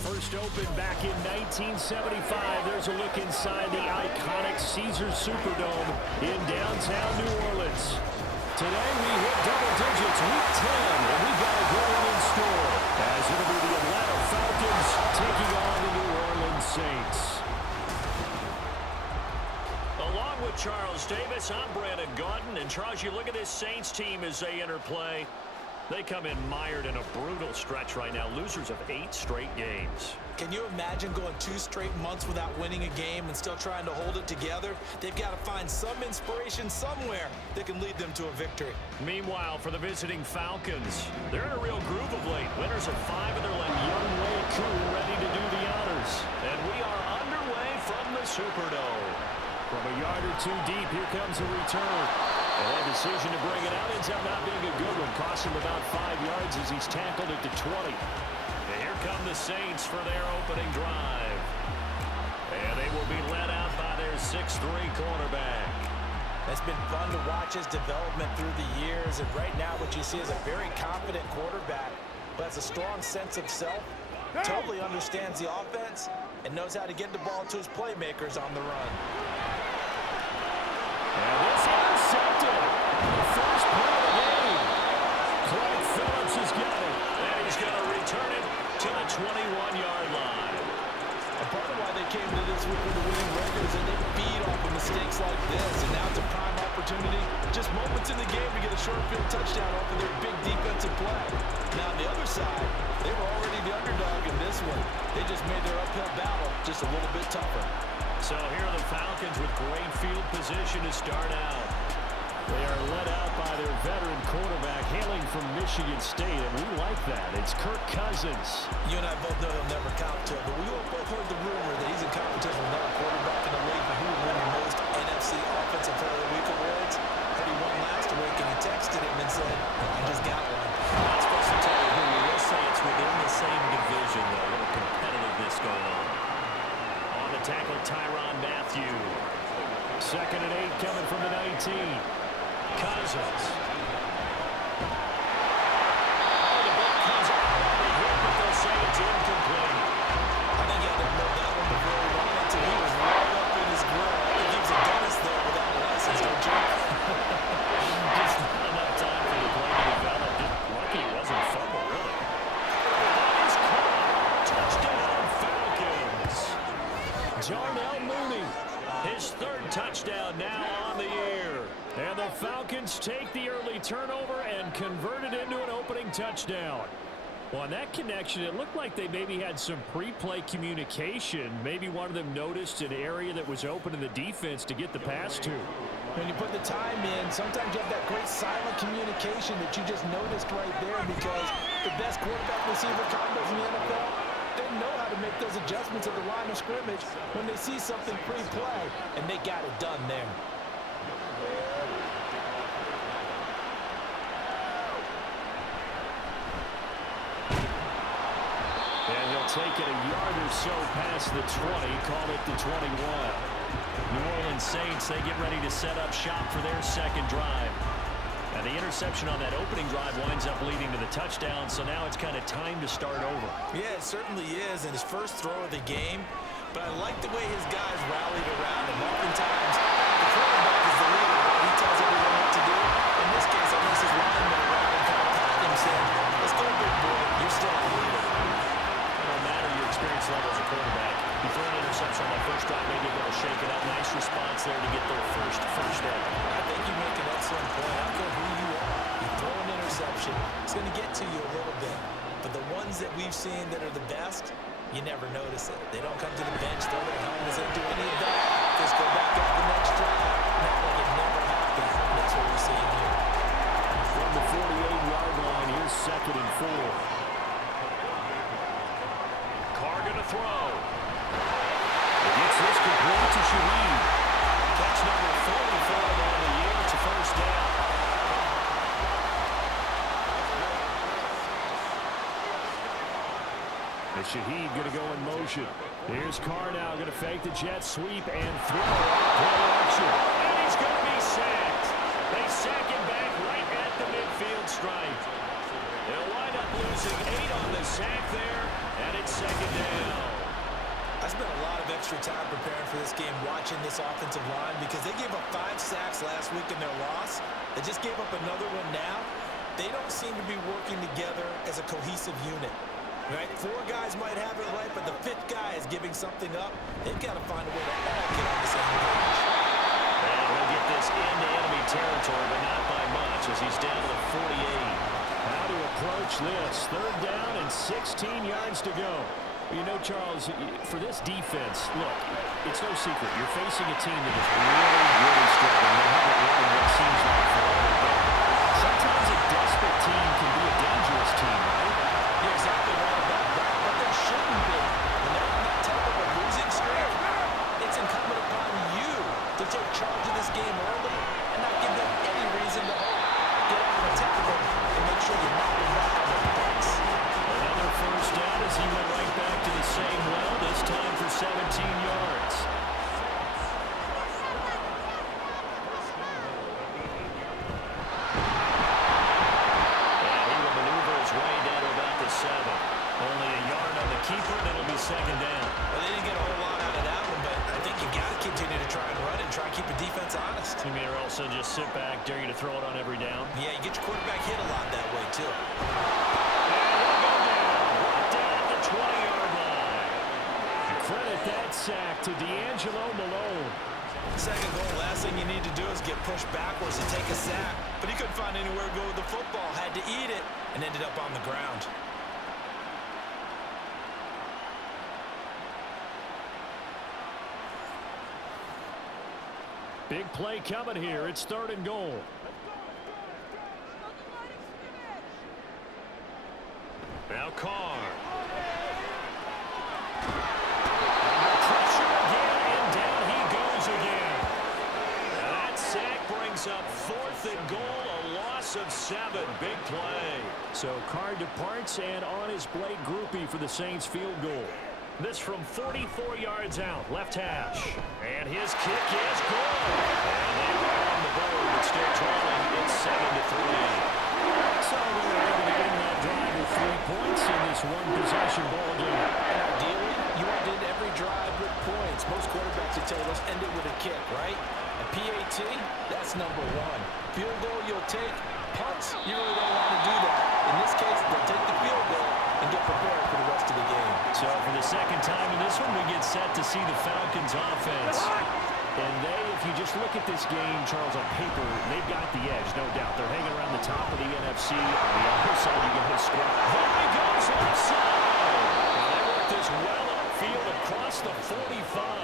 First opened back in 1975. There's a look inside the iconic Caesars Superdome in downtown New Orleans. Today we hit double digits, week 10, and we've got a good one in store, as it'll be the Atlanta Falcons taking on the New Orleans Saints. Along with Charles Davis, I'm Brandon Gaudin. And Charles, you look at this Saints team as they enter play. They come in mired in a brutal stretch right now, losers of 8 straight games. Can you imagine going 2 straight months without winning a game and still trying to hold it together? They've got to find some inspiration somewhere that can lead them to a victory. Meanwhile, for the visiting Falcons, they're in a real groove of late. Winners of 5 of their last. Young Wei Koo ready to do the honors. And we are underway from the Superdome. From a yard or 2 deep, here comes a return. And that decision to bring it out ends up not being a good one. Cost him about 5 yards as he's tackled at the 20. And here come the Saints for their opening drive. And they will be led out by their 6'3" cornerback. It's been fun to watch his development through the years. And right now what you see is a very confident quarterback, but has a strong sense of self, totally understands the offense, and knows how to get the ball to his playmakers on the run. And this intercepted. The first play of the game. Craig Phillips has got it. And he's going to return it to the 21-yard line. A part of why they came to this week with the winning record is that they feed off of mistakes like this. And now it's a prime opportunity, just moments in the game, to get a short field touchdown off of their big defensive play. Now on the other side, they were already the underdog in this one. They just made their uphill battle just a little bit tougher. So here are the Falcons with great field position to start out. They are led out by their veteran quarterback hailing from Michigan State, and we like that. It's Kirk Cousins. You and I both know he'll never count to it, but we both heard the rumor that he's in competition with another quarterback in the league for who would win the most NFC Offensive Player of the Week awards. Heard he won last week, and he texted him and said, I just got one. I'm not supposed to tell you who. We will say it's within the same division, though. A little competitiveness going on. On the tackle, Tyrann Mathieu. 2nd and 8 coming from the 19. Cousins. Oh, the ball comes out already hit, but they'll say it's incomplete. I think he had to know that one before he wanted to. He was right up in his grill. I think he was a dentist there without a license, don't you? Just not enough time for the play to develop. Lucky it wasn't a fumble, really. That is caught. Touchdown, Falcons. Darnell Mooney. His 3rd touchdown now on the year. And the Falcons take the early turnover and convert it into an opening touchdown. Well, on that connection, it looked like they maybe had some pre-play communication. Maybe one of them noticed an area that was open in the defense to get the pass to. When you put the time in, sometimes you have that great silent communication that you just noticed right there, because the best quarterback-receiver combos in the NFL, they know how to make those adjustments at the line of scrimmage when they see something pre-play, and they got it done there. And he'll take it a yard or so past the 20, call it the 21. New Orleans Saints, they get ready to set up shop for their 2nd drive. And the interception on that opening drive winds up leading to the touchdown, so now it's kind of time to start over. Yeah, it certainly is, and his first throw of the game. But I like the way his guys rallied around him. Oftentimes, the quarterback is the leader. He tells everyone what to do. In this case, I guess his linemen around him kind of patting him, saying, let's go, big boy. You're still the leader. No matter your experience level as a quarterback, you throw an interception on that first drive, maybe able to shake it up. Nice response there to get their first down. I think you make an excellent point. I don't care who you are. You throw an interception, it's going to get to you a little bit. But the ones that we've seen that are the best, you never notice it. They don't come to the bench, throw their helmets, they don't do any of that. Just go back out the next drive. Not like it never happened. That's what we're seeing here. From the 48-yard line, here's 2nd and 4. Carr gonna throw. Gets this complete to Shaheed. Catch number 44 on the year. It's a first down. And Shaheed going to go in motion. Here's Carr now going to fake the jet sweep and throw. Play action. And he's going to be sacked. They sack him back right at the midfield stripe. They'll wind up losing losing 8 on the sack there, and it's second down. I spent a lot of extra time preparing for this game watching this offensive line because they gave up 5 sacks last week in their loss. They just gave up another one now. They don't seem to be working together as a cohesive unit. Right? 4 guys might have it right, but the 5th guy is giving something up. They've got to find a way to all get on the same page. And he'll get this into enemy territory, but not by much as he's down to the 48. How to approach this? 3rd down and 16 yards to go. You know, Charles, for this defense, look, it's no secret. You're facing a team that is really, really struggling. They haven't won what seems like forever. But sometimes a desperate team can be a dangerous team, right? You're exactly right about that, but they shouldn't be. When they're on that type of a losing streak, it's incumbent upon you to take charge of this game early and not give them any reason to hold. Get out and attack them and make sure you knock them back on their butts. Another first down as he went right back to the same well, this time for 17 yards. And he will maneuver his way down to about the 7. Only a yard on the keeper, and it'll be second down. Well, they didn't get a whole lot out of that one, but I think you got to continue to try and run and try and keep the defense honest. You mean or also just sit back, dare you to throw it on every down? Yeah, you get your quarterback hit a lot that way, too. 20-yard line. Credit that sack to D'Angelo Malone. Second goal, last thing you need to do is get pushed backwards and take a sack. But he couldn't find anywhere to go with the football, had to eat it, and ended up on the ground. Big play coming here. It's 3rd and goal. Now Carr. Up 4th and goal, a loss of 7. Big play. So Carr departs, and on his Blake Groupie for the Saints field goal. This from 44 yards out, left hash. And his kick is good. And they are on the board, but still trailing. It's 7-3. So they're able to end that drive with 3 points in this one-possession ball game. And ideally, you want to end every drive with points. Most quarterbacks would tell us end it with a kick, right? A PAT, that's number 1. Field goal you'll take. Punts, you really don't want to do that. In this case, they'll take the field goal and get prepared for the rest of the game. So for the second time in this one, we get set to see the Falcons offense. And they, if you just look at this game, Charles, on paper, they've got the edge, no doubt. They're hanging around the top of the NFC. On the other side, you got his squad. There he goes left side. Now they work this well upfield across the 45.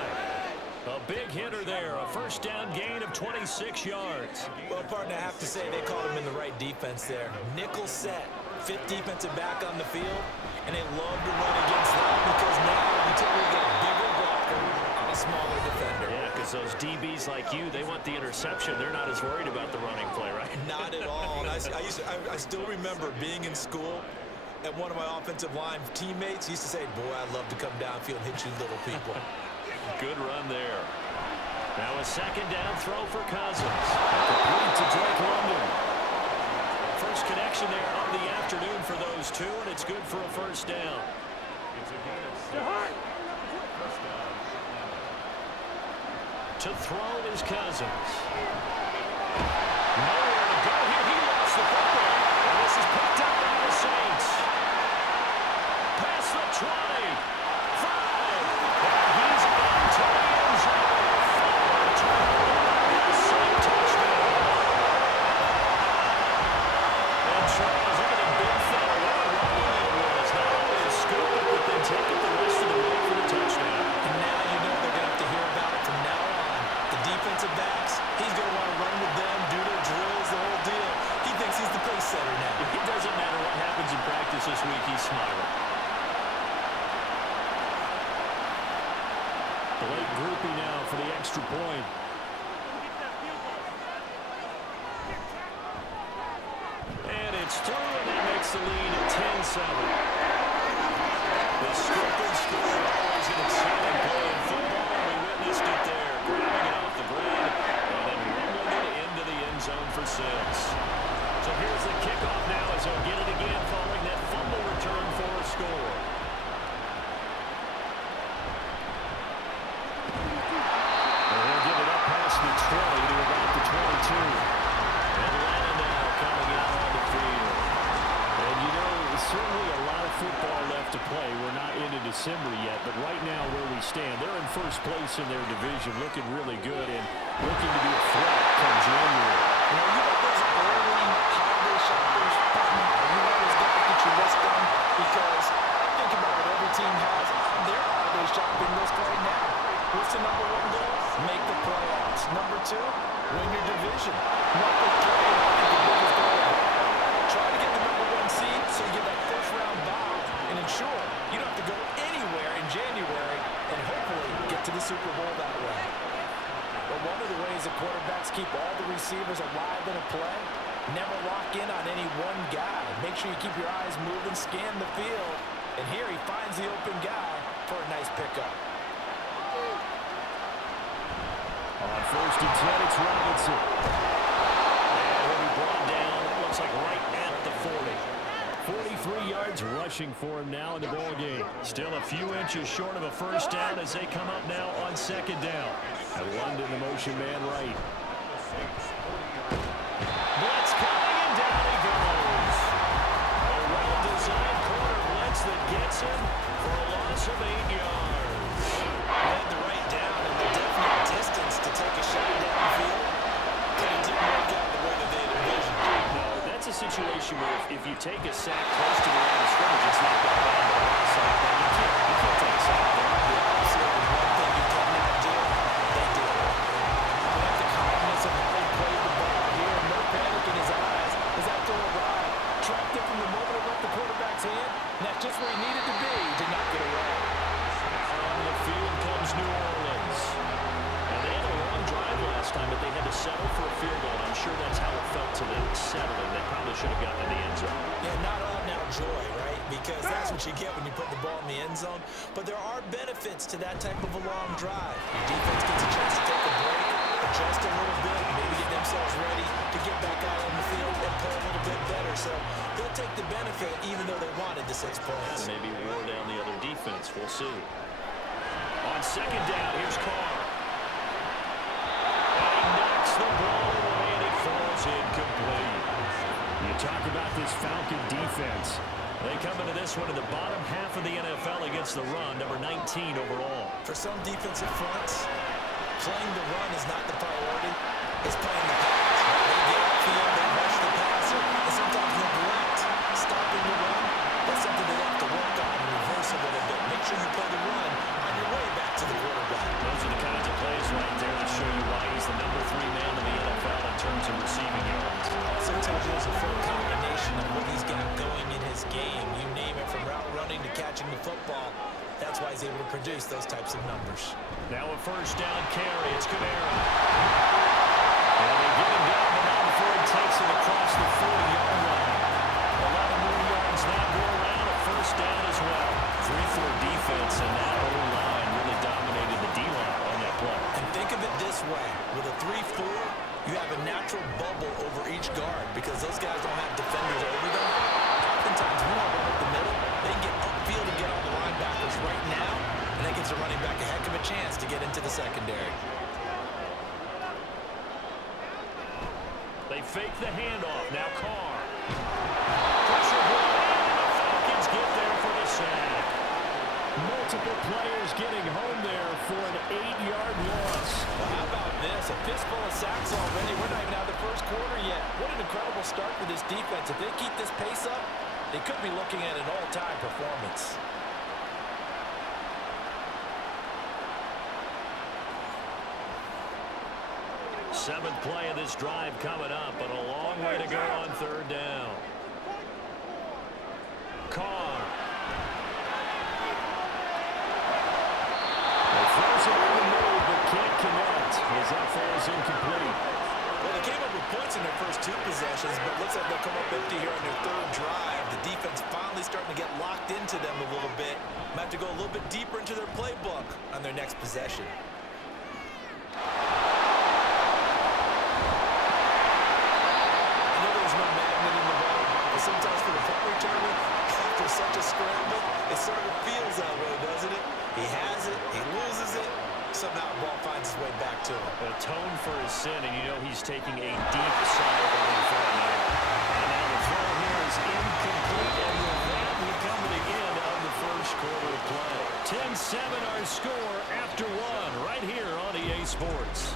A big hitter there, a first down gain of 26 yards. Well, partner, I have to say they called him in the right defense there. Nickel set, 5th defensive back on the field, and they love to run against that because now you typically get a bigger blocker on a smaller defender. Yeah, because those DBs like you, they want the interception. They're not as worried about the running play, right? Not at all. And I still remember being in school, and one of my offensive line teammates used to say, boy, I'd love to come downfield and hit you little people. Good run there. Now a second down throw for Cousins. Complete to Drake London. First connection there of the afternoon for those two, and it's good for a first down. To throw is Cousins. Nowhere to go here. He lost the football. And this is picked up by the Saints. Past the 20. 5. And he's into the end zone. 4 the same touchdown. And Charles, look at the big fella. What a run that was. Not only a scoop it, but then take it the rest of the way for the touchdown. And now you know they're going to have to hear about it from now on. The defensive backs, he's going to want to run with them, do their drills, the whole deal. He thinks he's the pace setter now. It doesn't matter what happens in practice this week, he's smiling. Blake Groupie now for the extra point. And it's through, and that makes the lead at 10-7. The scoop and score, always an exciting play in football, and we witnessed it there, grabbing it off the ground and then rumbling it into the end zone for 6. So here's the kickoff now as they'll get it again following that fumble we're not into December yet, but right now where we stand, they're in first place in their division, looking really good and looking to be a threat come January. You know those early holiday shoppers, those guys get your list done because think about what every team has. Their holiday shopping list right now. What's the number one goal? Make the playoffs. Number two, win your division. Number three, I think the biggest goal of all, try to get the number one seed so you get that first round bye and ensure you don't have to go anywhere in January and hopefully get to the Super Bowl that way. But one of the ways that quarterbacks keep all the receivers alive in a play, never lock in on any one guy. Make sure you keep your eyes moving, scan the field, and here he finds the open guy for a nice pickup. On first and 10, it's Robinson. And he'll be brought down, it looks like right at the 40. 43 yards rushing for him now in the ball game. Still a few inches short of a first down as they come up now on second down. And London, the motion man right. Blitz coming, and down he goes. A well-designed corner blitz that gets him for a loss of 8 yards. Had the right down and the definite distance to take a shot downfield, but it didn't work out the way that they had envisioned. No, that's a situation where if you take a sack close to the line of scrimmage, it's not that bad. But on a sack, you can't take a sack there. Absolutely. One thing you cannot do, they did. They have the confidence of how they played the ball here. No panic in his eyes as that throw arrived. Tracked it from the moment it left the quarterback's hand, and that's just where he needed to be to not get away. On the field comes New Orleans. And they had a long drive last time, but they had to settle for a field goal. I'm sure that's how it felt to them, settling. They probably should have gotten in the end zone. Yeah, not all now joy, right? Because that's what you get when you put the ball in the end zone. But there are benefits to that type of a long drive. Your defense gets a chance to take a break, adjust a little bit, maybe get themselves ready to get back out on the field and play a little bit better. So they'll take the benefit even though they wanted the 6 points. Maybe wore down the other defense. We'll see. On second down, here's Carr. And he knocks the ball away, and it falls incomplete. You talk about this Falcon defense. They come into this one in the bottom half of the NFL against the run, number 19 overall. For some defensive fronts, playing the run is not the priority. It's playing the pass. They get upfield, they rush the passer, and sometimes neglect stopping the run. That's something they have to work on and reverse a little bit. Make sure you play the run on your way back to the quarterback. Those are the kinds of plays right there that show you why he's the number 3 man in the NFL in terms of receiving yards. Also tells you there's a full combination of what he's got going in his game. You name it, from route running to catching the football. That's why he's able to produce those types of numbers. Now a first down carry. It's Kamara. And they get him down, but now before he takes it across the 40-yard line. 11 more yards now go around, a first down as well. 3-4 defense, and that whole line really dominated the D-line on that play. And think of it this way. With a 3-4, you have a natural bubble over each guard because those guys don't have defenders over them. Oftentimes, we don't run up the middle. They can get upfield and get on the linebackers right now, and that gives a running back a heck of a chance to get into the secondary. They fake the handoff. Now Carr. Pressure ball, and the Falcons get there for the sack. Multiple players getting home there for an 8-yard loss. Well, how about this? A fistful of sacks already. We're not even out of the first quarter yet. What an incredible start for this defense. If they keep this pace up, they could be looking at an all-time performance. Seventh play of this drive coming up, but a long way to go on third down. Carr. They throws it in the middle, but can't connect as that falls incomplete. Well, they came up with points in their first 2 possessions, but looks like they'll come up empty here on their third drive. The defense finally starting to get locked into them a little bit. Might have to go a little bit deeper into their playbook on their next possession. Sometimes for the punt returner, after such a scramble, it sort of feels that way, doesn't it? He has it, he loses it, somehow the ball finds its way back to him. Atone for his sin, and you know he's taking a deep sigh of relief right now. And now the throw here is incomplete, and with that, we come to the end of the first first quarter of play. 10-7 our score after one right here on EA Sports.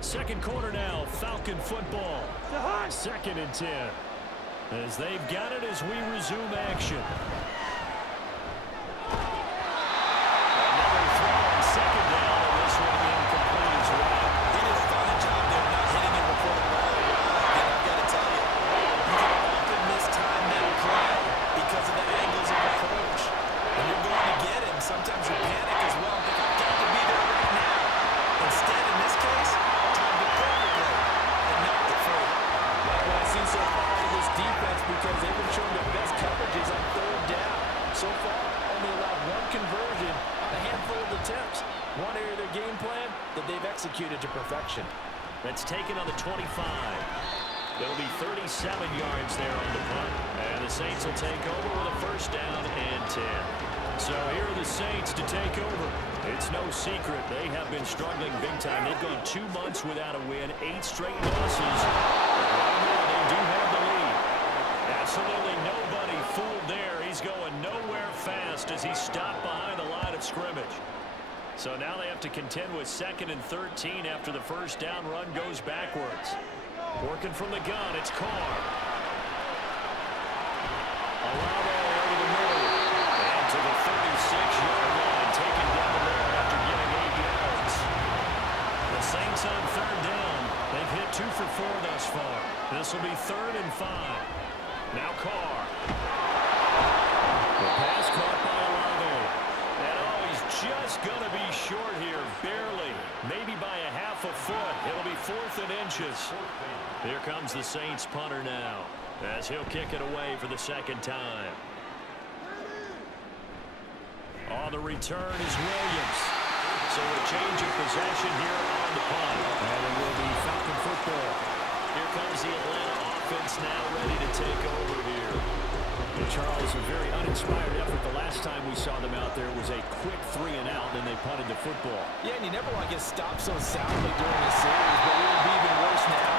Second quarter now, Falcon football. 2nd and 10. As they've got it as we resume action. Another throw on 2nd down, and this one incomplete as well. He did a fine job there not hitting him before the ball arrived. And I've got to tell you, you can often mistime that play because of the angles of approach. When you're going to get him, sometimes you panic as well. But I've got to be there right now. Instead, in this case, timed it perfectly and knocked it free. Like what I've seen so far in this defense, because they've been showing their best coverages on 3rd down. So far, only allowed one conversion on a handful of attempts. One area of their game plan that they've executed to perfection. That's taken on the 25. It'll be 37 yards there on the punt. And the Saints will take over with a 1st down and 10. So here are the Saints to take over. It's no secret they have been struggling big time. They've gone 2 months without a win, 8 straight losses. Right now they do have the lead. Absolutely nobody fooled there. He's going nowhere fast as he stopped behind the line of scrimmage. So now they have to contend with 2nd and 13 after the 1st down run goes backwards. Working from the gun, it's Carr. Alavo over the middle. And to the 36-yard line, taken down there after getting 8 yards. The Saints on 3rd down. They've hit 2 for 4 thus far. This will be 3rd and 5. Now Carr. The pass caught by Alavo. And he's just going to be short here, barely. Maybe by a half a foot. It'll be 4th and inches. Here comes the Saints punter now, as he'll kick it away for the 2nd time. On the return is Williams. So a change of possession here on the punt. And it will be Falcon football. Here comes the Atlanta offense now ready to take over here. And Charles, a very uninspired effort. The last time we saw them out there was a quick 3 and out, then they punted the football. Yeah, and you never want to get stopped so soundly during the series, but it would be even worse now.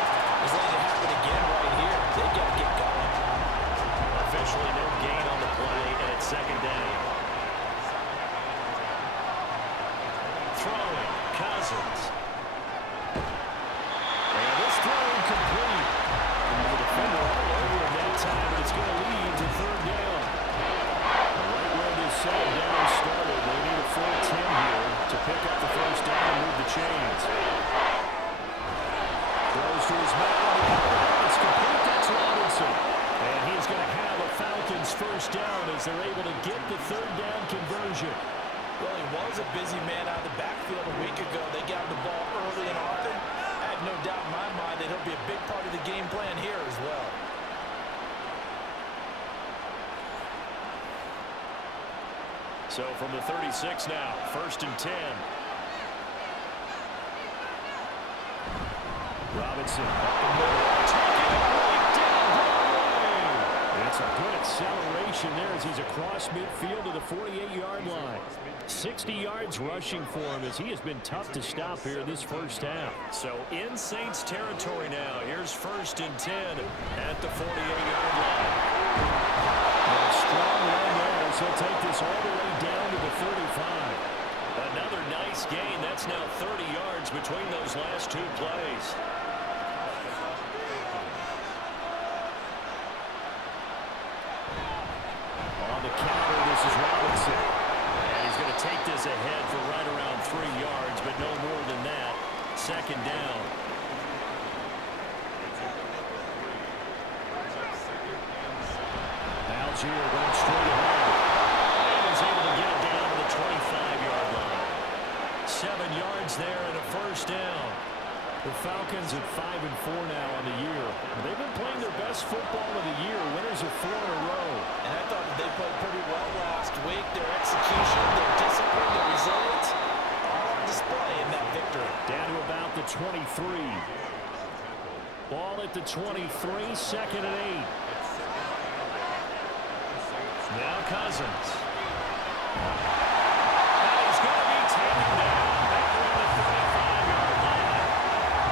As long as it happen again right here, they got to get going. Officially no gain on the play, and it's 2nd down. Throwing, Cousins. And this throw incomplete. And the defender all over him that time, but it's going to lead to 3rd down. Right where this 2nd down started, they need a full 10 here to pick up the 1st down and move the chains. Throws to his man. It's complete. That's Robinson. And he's going to have a Falcons 1st down as they're able to get the 3rd down conversion. Well, he was a busy man out of the backfield a week ago. They got the ball early and often. I have no doubt in my mind that he'll be a big part of the game plan here as well. So from the 36 now, 1st and 10. Robinson. It's a good acceleration there as he's across midfield to the 48-yard line. 60 yards rushing for him as he has been tough to stop here this 1st half. So in Saints territory now. Here's 1st and 10 at the 48-yard line. And a strong run there as he'll take this all the way down to the 35. Another nice gain. That's now 30 yards between those last 2 plays. On the counter, this is Robinson. And he's going to take this ahead for right around 3 yards, but no more than that. 2nd down. Algier going straight ahead. And he's able to get it down to the 25-yard line. 7 yards there and a 1st down. The Falcons at 5-4 now on the year. They've been playing their best football of the year. Winners of 4 in a row. And I thought that they played pretty well last week. Their execution, their discipline, their resilience, all on display in that victory. Down to about the 23. Ball at the 23, 2nd and 8. Now Cousins. And he's going to be taken down. Back around the 35-yard line.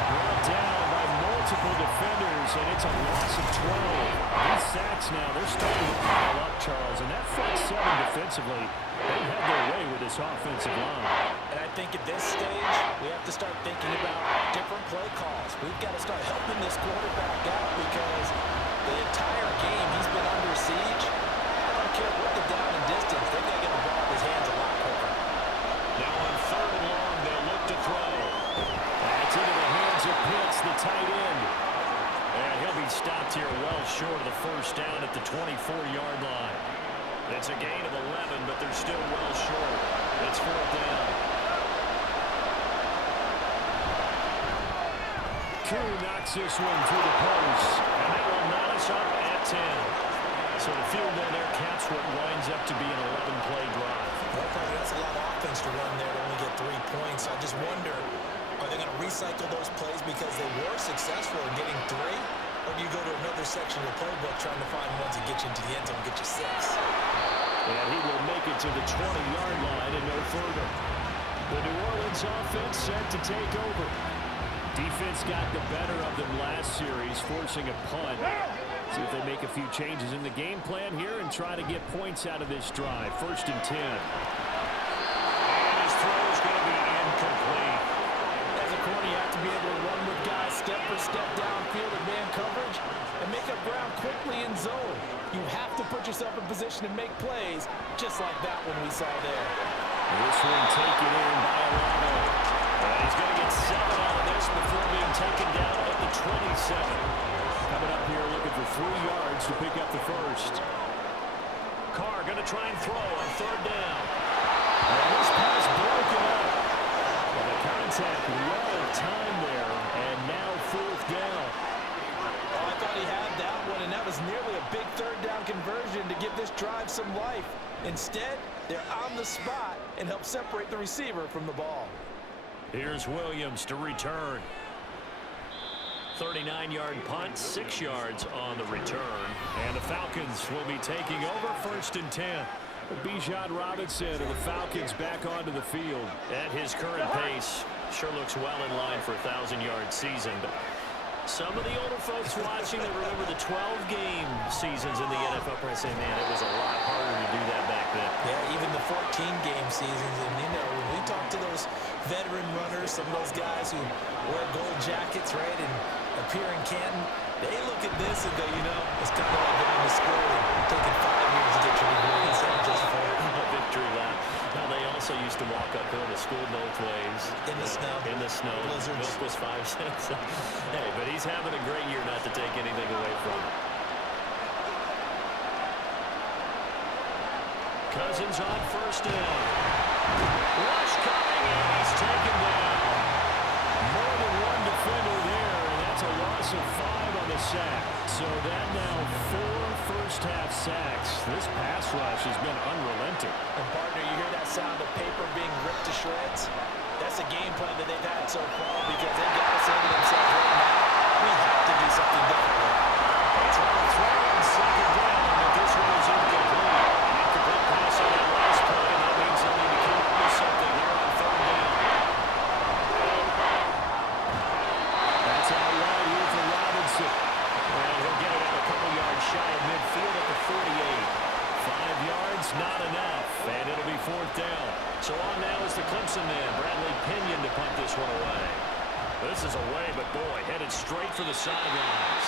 Brought down by more multiple defenders, and it's a loss of 12. These sacks now, they're starting to pile up, Charles, and that front seven defensively, they've had their way with this offensive line. And I think at this stage, we have to start thinking about different play calls. We've got to start helping this quarterback out because the entire game he's been under siege. I don't care what the down and distance, they've got to get the ball in his hands a lot quicker. Now on 3rd and long, they'll look to throw. That's into the hands of Pitts, the tight end. And he'll be stopped here well short of the first down at the 24-yard line. It's a gain of 11, but they're still well short. It's 4th down. Koo knocks this one through the post, and that will knot us up at 10. So the field goal there caps what winds up to be an 11-play drive. Well, that's a lot of offense to run there to only get 3 points. I just wonder, are they going to recycle those plays because they were successful in getting 3? Or do you go to another section of the playbook trying to find ones that get you into the end zone and get you 6? And he will make it to the 20-yard line and no further. The New Orleans offense set to take over. Defense got the better of them last series, forcing a punt. See if they make a few changes in the game plan here and try to get points out of this drive. 1st and 10. And his throw is going to be incomplete. As a corner, you have to be able to run with guys step for step downfield in man coverage and make up ground quickly in zone. You have to put yourself in position to make plays, just like that one we saw there. This one taken in by Alano. He's going to get 7 out of this before being taken down at the 27. Coming up here looking for 3 yards to pick up the first. Carr going to try and throw on 3rd down. And this pass broken up. Well, the contact well timed there, and now 4th down. Oh, I thought he had that one, and that was nearly a big 3rd down conversion to give this drive some life. Instead, they're on the spot and help separate the receiver from the ball. Here's Williams to return. 39-yard punt, 6 yards on the return. And the Falcons will be taking over 1st and 10. Bijan Robinson of the Falcons back onto the field. At his current pace, sure looks well in line for a 1,000-yard season. But some of the older folks watching, they remember the 12-game seasons in the NFL. Probably say, man, it was a lot harder to do that back then. Yeah, even the 14-game seasons. And, you know, when we talk to those veteran runners, some of those guys who wear gold jackets, right, and appear in Canton, they look at this and go, you know, it's kind of like going to school and taking 5 years to get your degree instead of just 4. A victory lap. Now, they also used to walk uphill to school both ways. In the snow. In the snow. Blizzards. Milk was 5 cents. Hey, but he's having a great year not to take anything away from him. Cousins on 1st down. Rush coming, and he's taken down. More than one defender there, and that's a loss of 5 on the sack. So that now 4 first-half sacks. This pass rush has been unrelenting. And partner, you hear that sound of paper being ripped to shreds? That's a game plan that they've had so far because they've got to say to themselves right now, we have to do something differently. It's on the throw on 2nd down, but this one is incomplete. Incomplete pass on that last play, and that means they'll need to come up with something here on 3rd down. That's out wide here for Robinson. And he'll get it out a couple yards shy of midfield at the 48. 5 yards, not enough, and it'll be 4th down. So on now is the Clemson man, Bradley Pinion, to punt this one away. This is away, but boy, headed straight for the sidelines.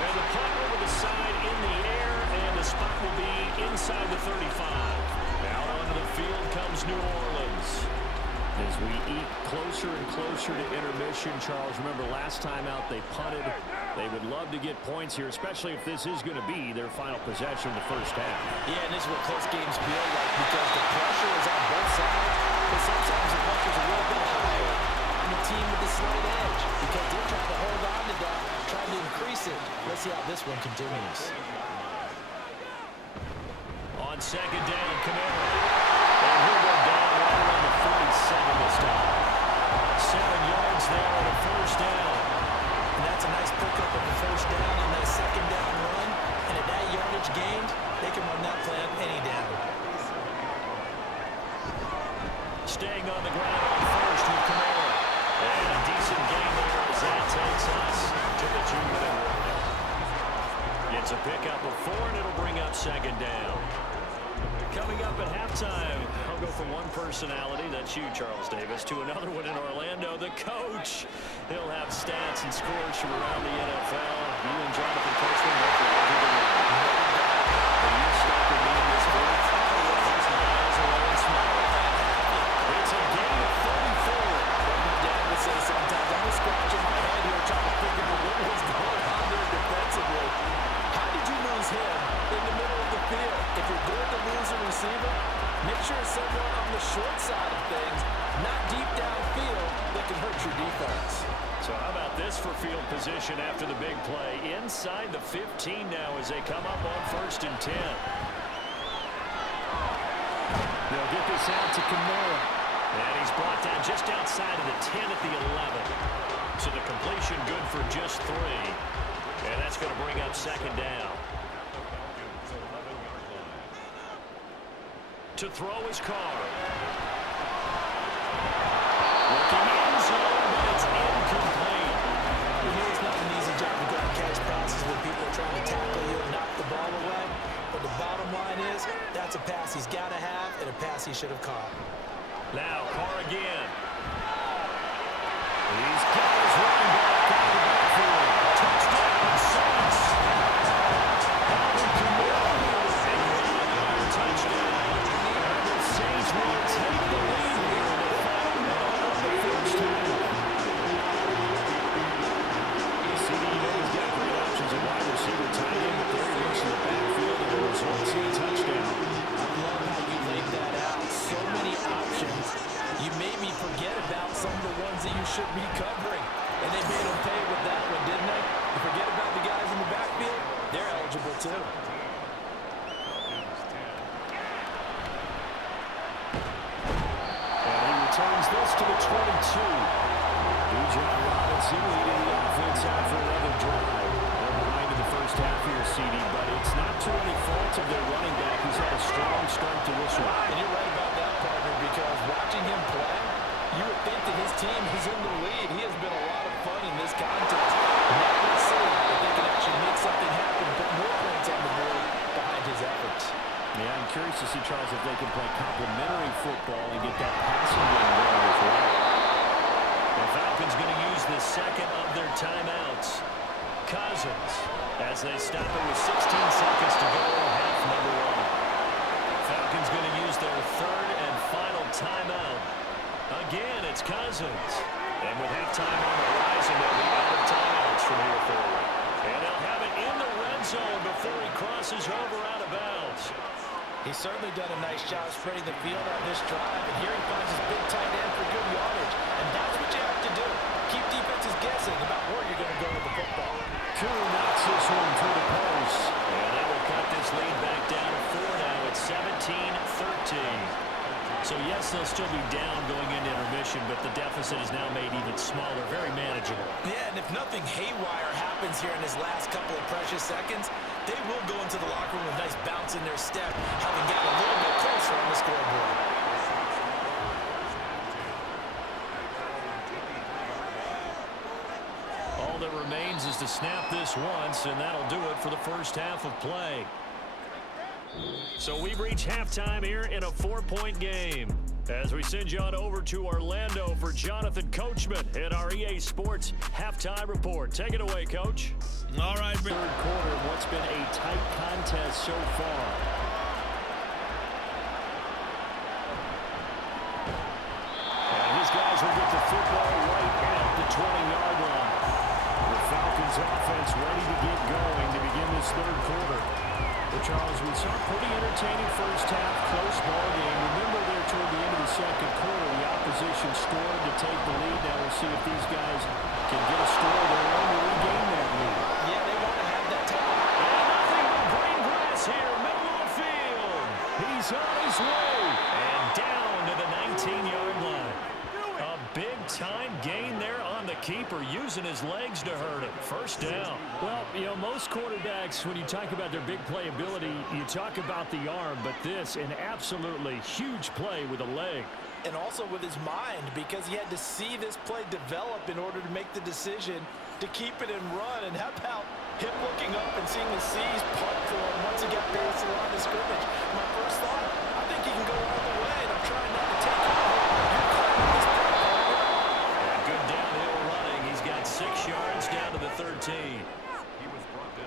And the punt over the side in the air, and the spot will be inside the 35. Out onto the field comes New Orleans. As we eat closer and closer to intermission, Charles, remember last time out they punted. They would love to get points here, especially if this is going to be their final possession of the first half. Yeah, and this is what close games feel like because the pressure is on both sides, but sometimes the pressure is a little bit higher on the team with the slight edge because they're trying to hold on to that, trying to increase it. Let's see how this one continues. On 2nd down, Camara. And he'll go down right around the 47 this time. 7 yards there on a 1st down. And that's a nice pickup of the 1st down on that 2nd down run. And at that yardage gained, they can run that play on any down. Staying on the ground on 1st with Camara. And a decent game there as that takes us to the It's a pickup of 4, and it'll bring up second down. Coming up at halftime, I'll go from one personality, that's you, Charles Davis, to another one in Orlando, the coach. He'll have stats and scores from around the NFL. You and Jonathan Coachman both like to do. Are you stopping me in this booth? He's miles away and smiling. It's a gain of 34. What my dad would say sometimes, I'm just scratching my head here trying to figure out what was going on there defensively. How did you lose him in the middle of the field? If you're going to lose a receiver, make sure it's someone on the short side of things, not deep downfield, that can hurt your defense. So how about this for field position after the big play? Inside the 15 now as they come up on 1st and 10. They'll get this out to Kamara. And he's brought down just outside of the 10 at the 11. So the completion good for just 3. And that's going to bring up second down. To throw his car. Looking in zone, but it's incomplete. You know, it's not an easy job to go and catch passes when people are trying to tackle you and knock the ball away. But the bottom line is, that's a pass he's got to have and a pass he should have caught. Now, Carr again. He's got his running back out of the backfield. Touchdown, Saints. Alvin Kamara with a 9-yard touchdown. And the Saints will take the lead here in the final minute of the first half. CD, he's got great options at wide receiver, tight end, but there he looks in the backfield, and the results in a touchdown. I love how you laid that out. So many options. You made me forget about some of the ones that you should be covering. And they made them pay with that one, didn't they? You forget about the guys in the backfield, they're eligible too. And he returns this to the 22. Bijan Robinson leading the offense out for another drive. They're behind in the first half here, CD, but it's not to any fault of their running back. He's had a strong start to this one. And you're right about that, partner, because watching him play, you would think that his team is in the lead. He has been a lot of fun in this contest. Now let's see if they can actually make something happen, put more points on the board behind his efforts. Yeah, I'm curious to see, Charles, if they can play complementary football and get that passing game going as well. The Falcons going to use the second of their timeouts. Cousins, as they stop it with 16 seconds to go, half number 1. Falcons going to use their third and final timeout. Again, it's Cousins. And with halftime on the horizon, they'll be out of timeouts from here forward. And they'll have it in the red zone before he crosses over out of bounds. He's certainly done a nice job spreading the field on this drive, and here he finds his big tight end for good yardage. And that's what you have to do. Keep defenses guessing about where you're going to go with the football. Two knocks this one to the post. And they will cut this lead back down to 4 now. It's 17-13. So, yes, they'll still be down going into intermission, but the deficit is now made even smaller, very manageable. Yeah, and if nothing haywire happens here in his last couple of precious seconds, they will go into the locker room with a nice bounce in their step, having gotten a little bit closer on the scoreboard. All that remains is to snap this once, and that'll do it for the first half of play. So we've reached halftime here in a 4-point game. As we send you on over to Orlando for Jonathan Coachman in our EA Sports Halftime Report. Take it away, Coach. All right, third quarter of what's been a tight contest so far. And his guys will get the football right at the 20-yard line. The Falcons offense ready to get going to begin this third quarter. But Charles, we saw a pretty entertaining first half, close ball game. Remember there toward the end of the second quarter, the opposition scored to take the lead. Now we'll see if these guys can get a score of their own to regain that lead. Yeah, they want to have that type of... And nothing but green grass here, middle of the field. He's on his way. And down to the 19-yard line. A big-time gain there on the keeper, using his legs to hurt him. First down. Well, you know, most quarterbacks, when you talk about their big play ability, you talk about the arm, but this, an absolutely huge play with a leg. And also with his mind, because he had to see this play develop in order to make the decision to keep it and run. And how about him looking up and seeing the C's punt for him once he got past the line of scrimmage? My first thought, I think he can go all the way, and I'm trying not to take over. You're calling this play, partner. And good downhill running. He's got 6 yards down to the 13.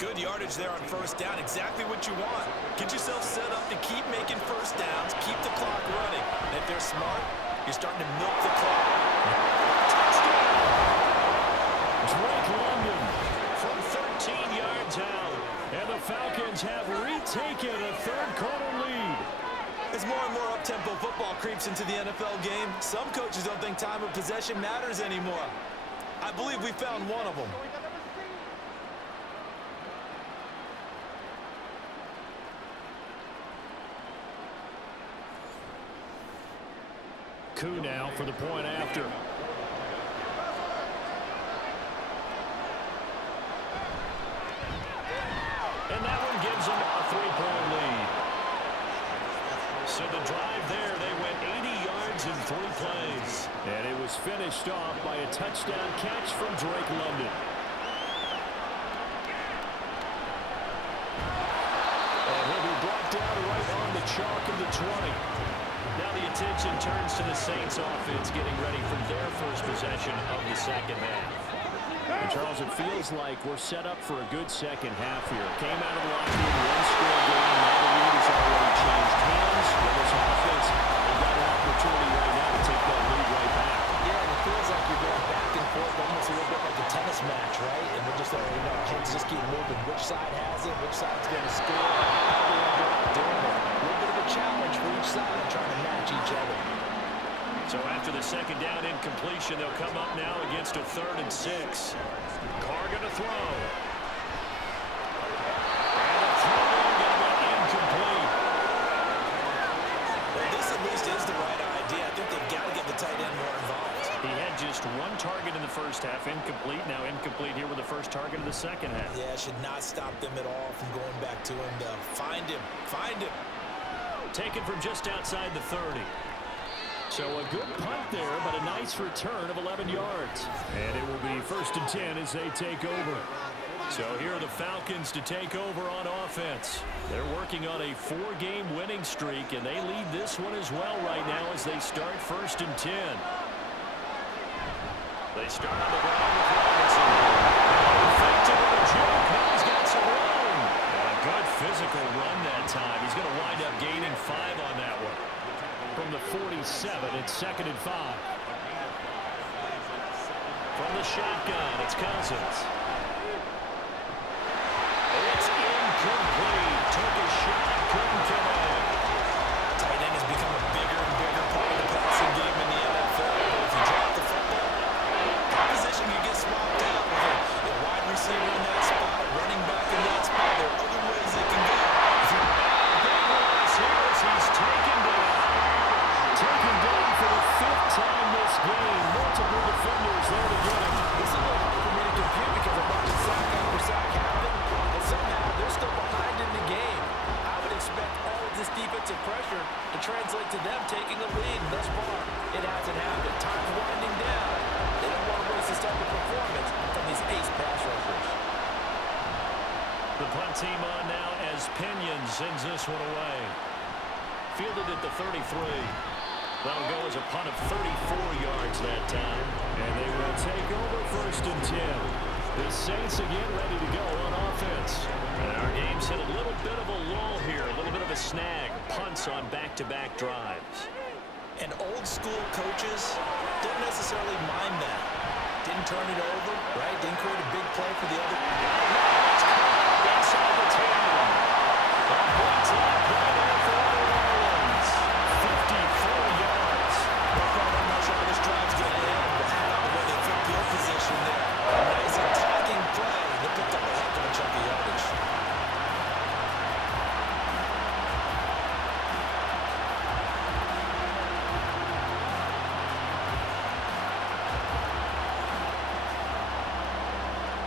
Good yardage there on first down. Exactly what you want. Get yourself set up to keep making first downs, keep the clock running. And if they're smart, you're starting to milk the clock. Touchdown! Drake London from 13 yards out. And the Falcons have retaken a third-quarter lead. As more and more up-tempo football creeps into the NFL game, some coaches don't think time of possession matters anymore. I believe we found one of them. Coup now for the point after. And that one gives them a 3-point lead. So the drive there, they went 80 yards in 3 plays. And it was finished off by a touchdown catch from Drake London. And he'll be brought down right on the chalk of the 20. Now the attention turns to the Saints offense getting ready for their first possession of the second half. And Charles, it feels like we're set up for a good second half here. Came out of the locker room, one-score game. Now the lead has already changed hands. With this offense, they've got an opportunity right now to take that lead right back. Yeah, and it feels like you're going back and forth, almost a little bit like a tennis match, right? And we're just already know, heads just keep moving. Which side has it? Which side's going to score? How we're going to go out doing it. A little bit of a challenge for each side and trying to match each other. So after the second down incompletion, they'll come up now against a 3rd and 6. Carr going to throw. And the throw going to be incomplete. Well, this at least is the right idea. I think they've got to get the tight end more involved. He had just 1 target in the first half, incomplete. Now incomplete here with the first target of the second half. Yeah, should not stop them at all from going back to him. Find him. Find him. Taken from just outside the 30. So a good punt there, but a nice return of 11 yards. And it will be 1st and 10 as they take over. So here are the Falcons to take over on offense. They're working on a 4-game winning streak, and they lead this one as well right now as they start 1st and 10. They start on the ground with Robinson. Faked it with a juke. Now he's got some room. And a good physical run that time. He's going to wind up gaining 5 on that one. From the 47, it's 2nd and 5. From the shotgun, it's Cousins. It's incomplete. Took a shot, couldn't connect. Tight end has become a bigger and bigger part of the passing game in the NFL. But if you drop the football, that position you get swapped out with a wide receiver in that spot, a running back in that spot. There are other ways it can go. Big loss here as he's taken down. Taken down for the 5th time this game. Multiple defenders there to get him. It's a little hard for me to compute because I'm watching sack after sack happen, and somehow they're still behind in the game. I would expect all of this defensive pressure to translate to them taking a lead. Thus far, it hasn't happened. Time's winding down. They don't want to waste this type of performance from these ace pass rushers. The punt team on now as Pinion sends this one away. Fielded at the 33. That'll go as a punt of 34 yards that time. And they will take over 1st and 10. The Saints again ready to go on offense. And our game's hit a little bit of a lull here, a little bit of a snag. Punts on back-to-back drives. And old school coaches don't necessarily mind that. Didn't turn it over, right? Didn't create a big play for the other. Inside the 10. A one-time play there for New Orleans. 54 yards. I'm not sure how this drive's going to end, but how about the way they took field position there? A nice attacking play that picked up a heck of a chunk of yardage.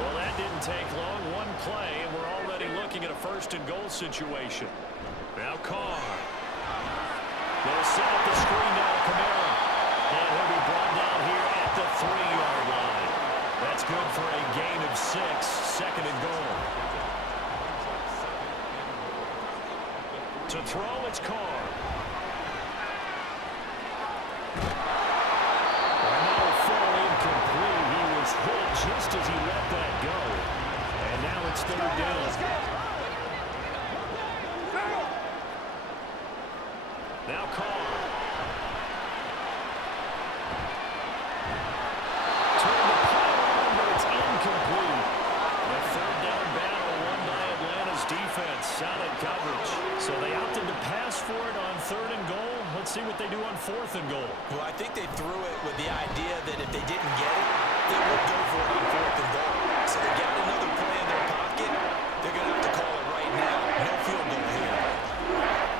Well, that didn't take long. One play, and we're already looking at a 1st and goal situation. Now Carr. They'll set up the screen now to Kamara. And he'll be brought down here at the 3-yard line. That's good for a gain of 6, 2nd and goal. To throw, it's Carr. And that'll fall incomplete. He was hit just as he let that go. And now it's 3rd down. Now Carr. Turn the power on, but it's incomplete. The 3rd down battle won by Atlanta's defense. Solid coverage. So they opted to pass for it on 3rd and goal. Let's see what they do on 4th and goal. Well, I think they threw it with the idea that if they didn't get it, they would go for it on 4th and goal. So they got another play in their pocket. They're going to have to call it right now. No field goal here.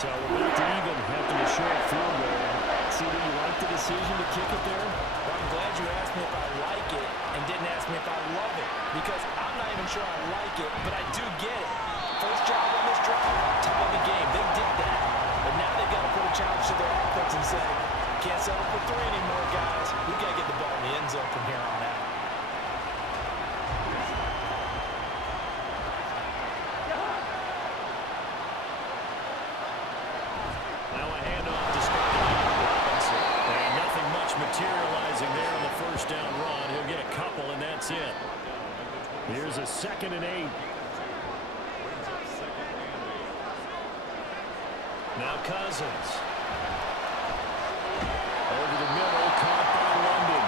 So we're back to even after the short field goal. See, do you like the decision to kick it there? Well, I'm glad you asked me if I like it and didn't ask me if I love it, because I'm not even sure I like it, but I do get it. First job on this drive, tie the game. They did that. But now they've got to put a challenge to their offense and say, can't settle for 3 anymore, guys. We've got to get the ball in the end zone from here on out. Now a handoff to Robinson. And nothing much materializing there on the 1st down run. He'll get a couple, and that's it. Here's a 2nd and 8. Now Cousins. Over the middle, caught by London.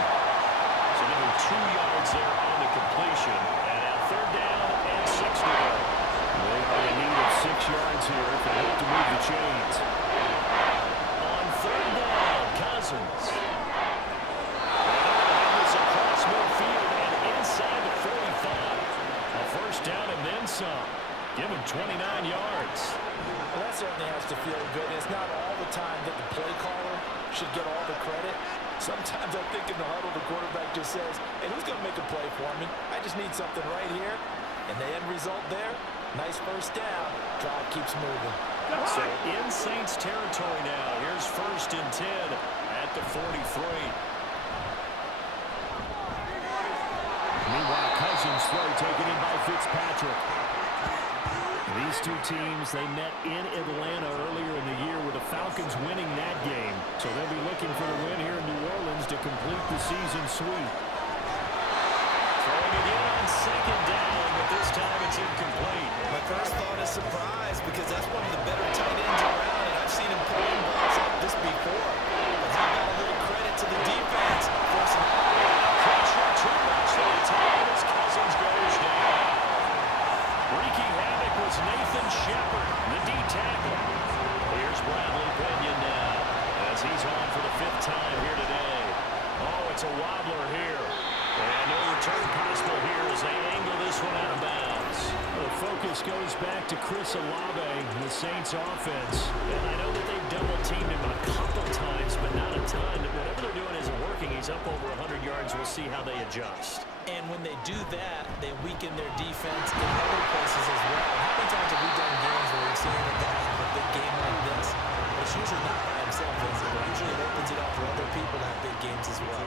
So another 2 yards there on the completion. And now 3rd down and 6 to go. They are in need of 6 yards here if they hope to move the chains. On 3rd down, Cousins. And it's across midfield and inside the 45. A 1st down and then some. Give him 29 yards. Well, that certainly has to feel good. It's not all the time that the play caller should get all the credit. Sometimes I think in the huddle, the quarterback just says, hey, who's going to make a play for me? I just need something right here. And the end result there, nice 1st down. Drive keeps moving. So in Saints territory now. Here's 1st and 10 at the 43. Meanwhile, Cousins throw taken in by Fitzpatrick. These two teams, they met in Atlanta earlier in the year with the Falcons winning that game. So they'll be looking for the win here in New Orleans to complete the season sweep. Throwing again on 2nd down, but this time it's incomplete. My first thought is surprise, because that's one of the better tight ends around, and I've seen him pull in balls like this before. But how about a little credit to the defense for some pressure too much for the time as Cousins goes down. Wreaking havoc was Nathan Shepard, the D-tackle. Here's Bradley Pinion now as he's on for the 5th time here today. Oh, it's a wobbler here. And no return possible here as they angle this one out of bounds. The focus goes back to Chris Olave, the Saints offense. And I know that they've double-teamed him a couple times, but not a ton. Whatever they're doing isn't working. He's up over 100 yards. We'll see how they adjust. And when they do that, they weaken their defense in other places as well. How many times have we done games where we've seen a guy have a big game like this? But it's usually not by himself, is it? Usually it opens it up for other people to have big games as well.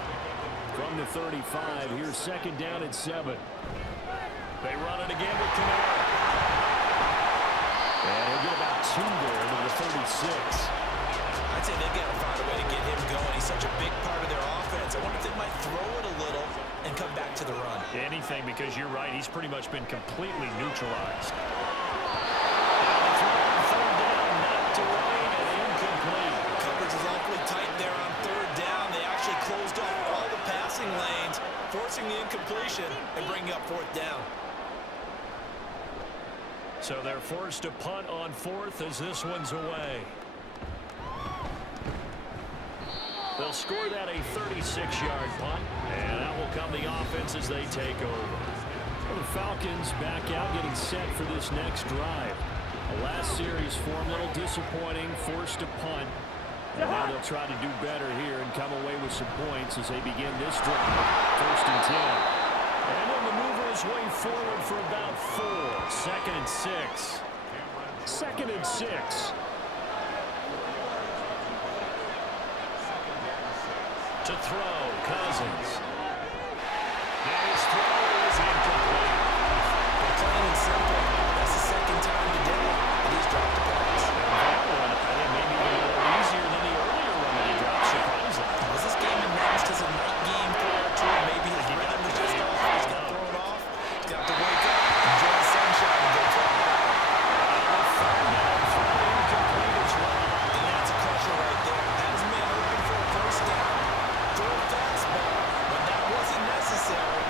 From the 35, here's 2nd down and 7. They run it again with Kamara. And he'll get about 2 there to the 36. I'd say they've got to find a way to get him going. He's such a big part of their offense. I wonder if they might throw it a little and come back to the run. Anything, because you're right. He's pretty much been completely neutralized. Coverage is awfully tight there on 3rd down. They actually closed off all the passing lanes, forcing the incompletion and bringing up 4th down. So they're forced to punt on 4th as this one's away. They'll score that a 36-yard punt, and that will come the offense as they take over. Well, the Falcons back out getting set for this next drive. The last series form a little disappointing, forced to punt. And now they'll try to do better here and come away with some points as they begin this drive. 1st and 10. And he'll maneuver his way forward for about 4. 2nd and 6. 2nd and 6. To throw, Cousins. And his throw is incomplete. Well, plain and simple, that's the second time today that he's dropped a pass. And that one, I think, maybe even a little easier than the earlier one that he dropped, surprisingly. Was this game announced as a night game prior to it? Maybe his rhythm was just off. He's got thrown off. He's got to wake up, enjoy the sunshine, and go try it out. Incomplete as well. And that's a crusher right there. Had his man open for a first down. Throw a fastball when that wasn't necessary.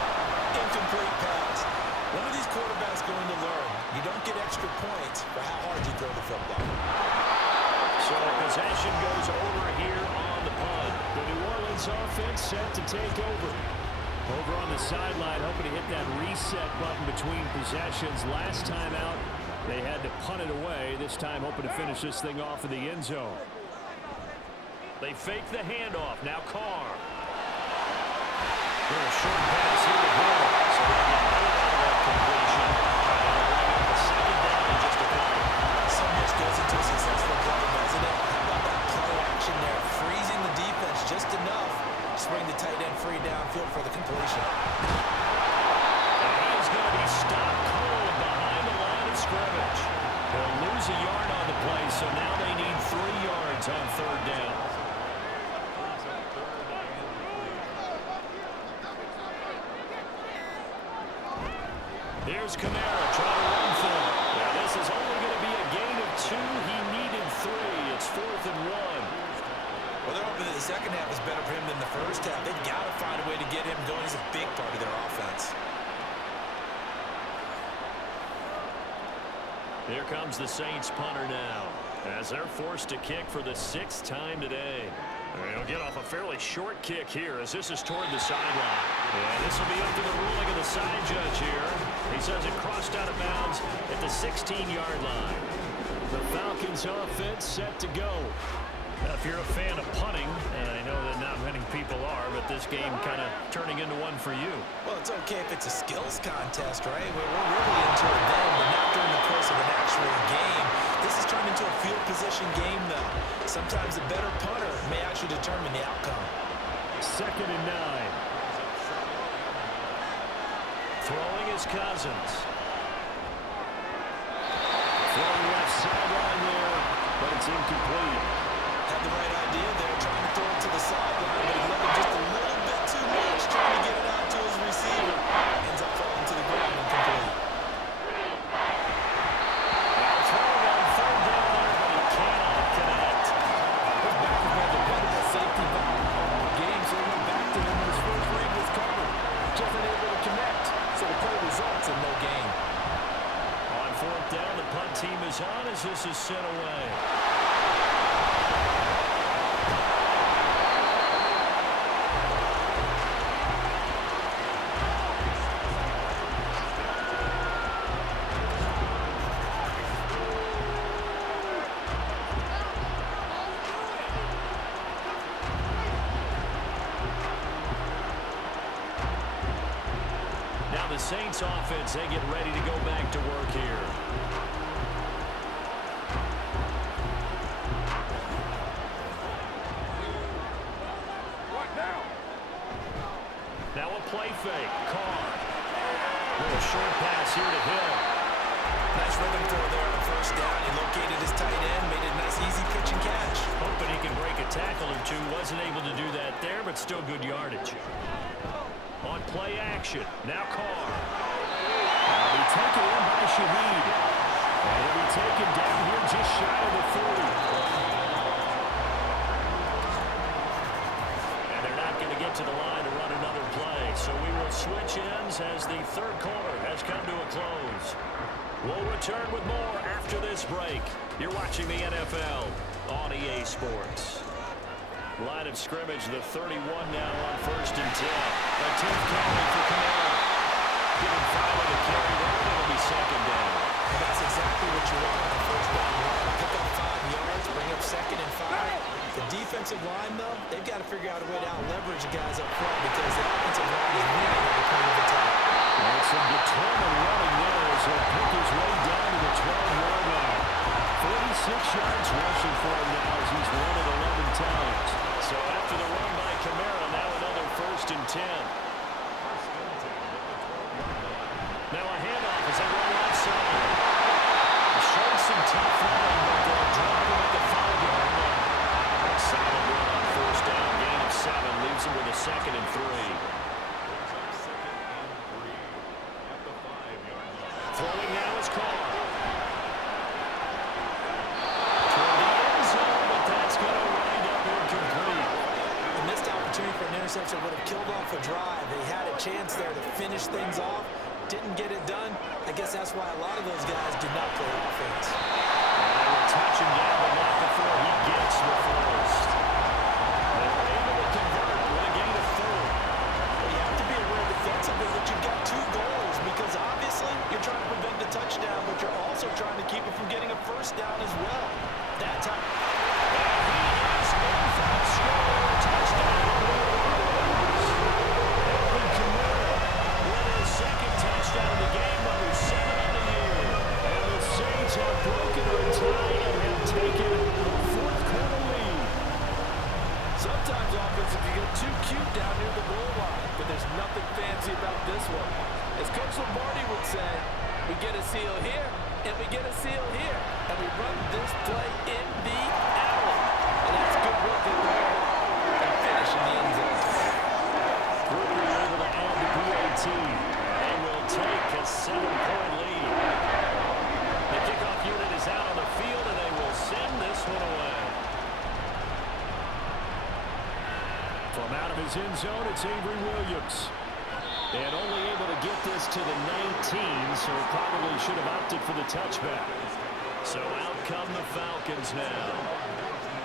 Incomplete pass. When are these quarterbacks going to learn? You don't get extra points for how hard you throw the football. So possession goes over here on the punt. The New Orleans offense set to take over. Over on the sideline, hoping to hit that reset button between possessions. Last time out, they had to punt it away. This time, hoping to finish this thing off in the end zone. They fake the handoff. Now Carr. A short pass here to Hill. So they get out of that completion. And second down and just a couple. So much goes into a successful play, doesn't it? How about that play action there? Freezing the defense just enough to bring the tight end free downfield for the completion. And he is going to be stopped cold behind the line of scrimmage. They'll lose a yard on the play, so now they need 3 yards on third down. Here's Kamara trying to run for it. Now this is only going to be a gain of 2. He needed 3. It's 4th and 1. Well, they're hoping that the second half is better for him than the first half. They've got to find a way to get him going. He's a big part of their offense. Here comes the Saints punter now, as they're forced to kick for the 6th time today. They'll get off a fairly short kick here as this is toward the sideline. And this will be up to the ruling of the side judge here. He says it crossed out of bounds at the 16-yard line. The Falcons offense set to go. Now, if you're a fan of punting, and I know that not many people are, but this game kind of turning into one for you. Well, it's okay if it's a skills contest, right? We're really into it then, but not during the course of an actual game. This has turned into a field position game, though. Sometimes the better punter may actually determine the outcome. 2nd and 9. Throwing is Cousins. Throwing left sideline there, but it's incomplete. Had the right idea there, trying to throw it to the sideline, but he let it just a little bit too much, trying to get it out to his receiver. Ends up falling to the ground incomplete. Throwing on third down there, but he cannot connect. His back has been dependable safety valve all game, so he went back to him when his first read was covered. Just unable to connect, so the play results in no gain. On 4th down, the punt team is on as this is sent away. The Saints offense, they get ready to go back to work here. What now? Now a play fake. Carr. A short pass here to Hill. Nice rhythm throw there on the first down. He located his tight end, made it a nice, easy pitch and catch. Hoping he can break a tackle or two. Wasn't able to do that there, but still good yardage. On play action. Now Carr. He'll be taken in by Shaheed. And he'll be taken down here just shy of the 40. And they're not going to get to the line to run another play. So we will switch ends as the third quarter has come to a close. We'll return with more after this break. You're watching the NFL on EA Sports. Line of scrimmage, the 31 now on 1st and 10. A 10th carry for Kamara. Giving 5 on the carry there. It'll be 2nd down. And that's exactly what you want on the first down run. Pick up 5 yards, bring up 2nd and 5. The defensive line, though, they've got to figure out a way to out-leverage the guys up front because the offensive line is really at the point of attack. And some determined running there as he'll pick his way down to the 12-yard line. 46 yards rushing for him now as he's run it 11 times. So after the run by Kamara, now another 1st and 10. interception would have killed off a drive. They had a chance there to finish things off. Didn't get it done. I guess that's why a lot of those guys did not play offense. And they will touch him down, but not before he gets the first. They were able to convert with a gain of 4. Well, you have to be aware defensively that you've got 2 goals because obviously you're trying to prevent the touchdown, but you're also trying to keep it from getting a first down as well. That time. And he is in for a score. Touchdown. Second touchdown of the game, number 7 on the year. And the Saints have broken a tie and have taken a fourth-quarter lead. Sometimes offense can get too cute down near the goal line, but there's nothing fancy about this one. As Coach Lombardi would say, we get a seal here, and we get a seal here, and we run this play in the alley. And that's good work in the middle and finish in the end zone. Brooklyn able to add the PAT. Take a 7-point lead. The kickoff unit is out on the field, and they will send this one away. From out of his end zone, it's Avery Williams. And only able to get this to the 19, so probably should have opted for the touchback. So out come the Falcons now.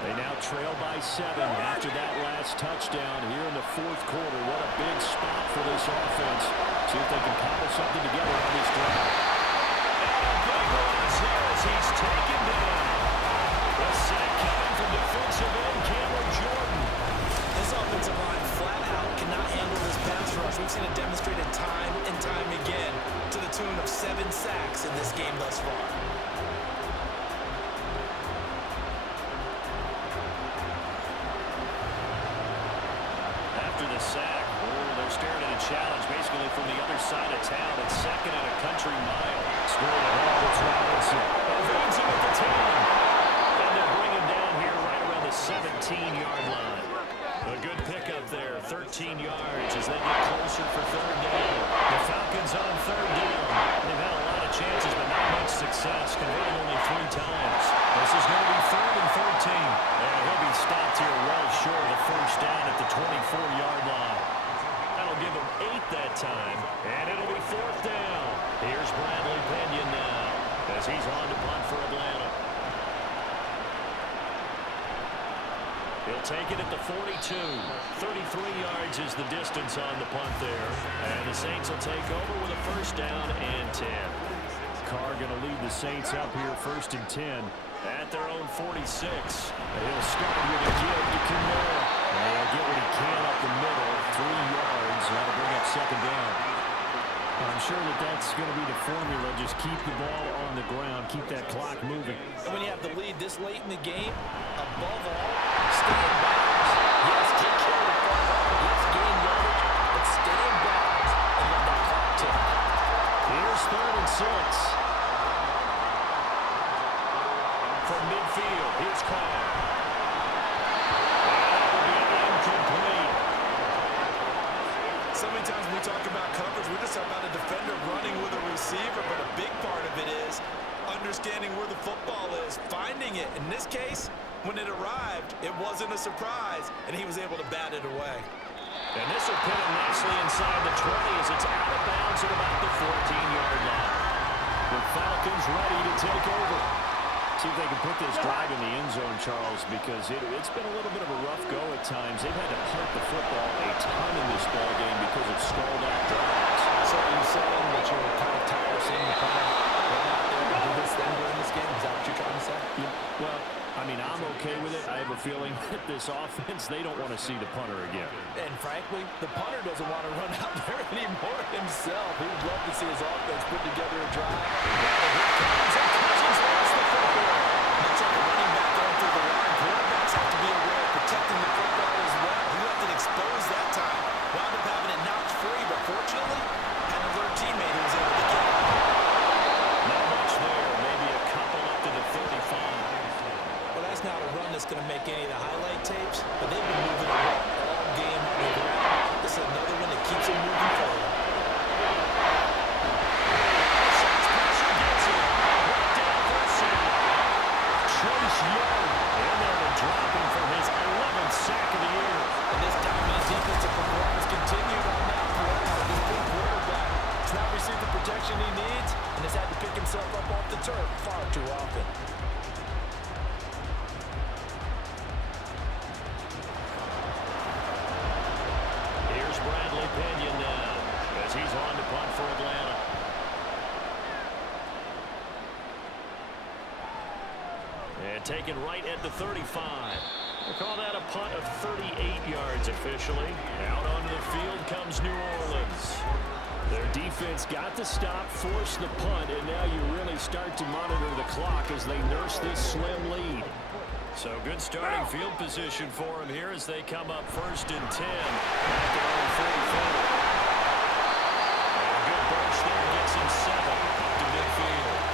They now trail by 7 after that last touchdown here in the fourth quarter. What a big spot for this offense. See if they can cobble something together on this drive. And big ones here as he's taken down. The sack coming from defensive end Cameron Jordan. This offensive line flat out cannot handle this pass rush. We've seen it demonstrated time and time again to the tune of 7 sacks in this game thus far. After the sack, they're staring at a challenge basically from the other side of town. It's second and a country mile. Scored at home, it's Robinson. Evades him at the 10. And they'll bring him down here right around the 17-yard line. A good pickup there, 13 yards as they get closer for third down. The Falcons on third down. They've had a lot of chances, but not much success, converting only 3 times. This is going to be 3rd and 13. And he'll be stopped here well short of the first down at the 24-yard line. That'll give him 8 that time, and it'll be 4th down. Here's Bradley Pinion now as he's on to punt for Atlanta. He'll take it at the 42. 33 yards is the distance on the punt there. And the Saints will take over with a first down and 10. Carr going to lead the Saints up here 1st and 10 at their own 46. And he'll start with a give to Kimura. And he'll get what he can up the middle. 3 yards. That'll bring up 2nd down. I'm sure that that's going to be the formula. Just keep the ball on the ground. Keep that clock moving. And when you have the lead this late in the game, above all, stay in bounds. Yes, take care of the football. Yes, gain yardage, but stay in bounds and let that clock tick. Here's 3rd and 6. From midfield, here's Carr. That will be incomplete. So many times we talk about coverage, we're just about a defender running with a receiver, but a big part of it is understanding where the football is, finding it. In this case, when it arrived, it wasn't a surprise, and he was able to bat it away. And this will put him nicely inside the 20 as it's out of bounds at about the 14-yard line. The Falcons ready to take over. See if they can put this drive in the end zone, Charles, because it's been a little bit of a rough go at times. They've had to punt the football a ton in this ball game because of stalled-out drives. So are you saying that you're kind of tired of seeing the punter run out there and do this thing during this game? Is that what you're trying to say? Yeah, well, I mean, I'm okay with it. I have a feeling that this offense, they don't want to see the punter again. And frankly, the punter doesn't want to run out there anymore himself. He would love to see his offense put together a drive. Much like a running back going through the line, quarterbacks have to be aware of protecting the football as well. He left it exposed that time. Wound up having it knocked free, but fortunately, had an alert teammate who was able to get it. Not much there. Maybe a couple up to the 35. Well, that's not a run that's going to make any of the highlight tapes, but they've been moving around all game on the ground. This is another one that keeps them moving forward. Young in there to drop him for his 11th sack of the year. And this dominant defensive taken right at the 35. We'll call that a punt of 38 yards officially. Out onto the field comes New Orleans. Their defense got the stop, forced the punt, and now you really start to monitor the clock as they nurse this slim lead. So good starting field position for them here as they come up 1st and 10 at their own 44. And a good burst there gets him 7 up to midfield.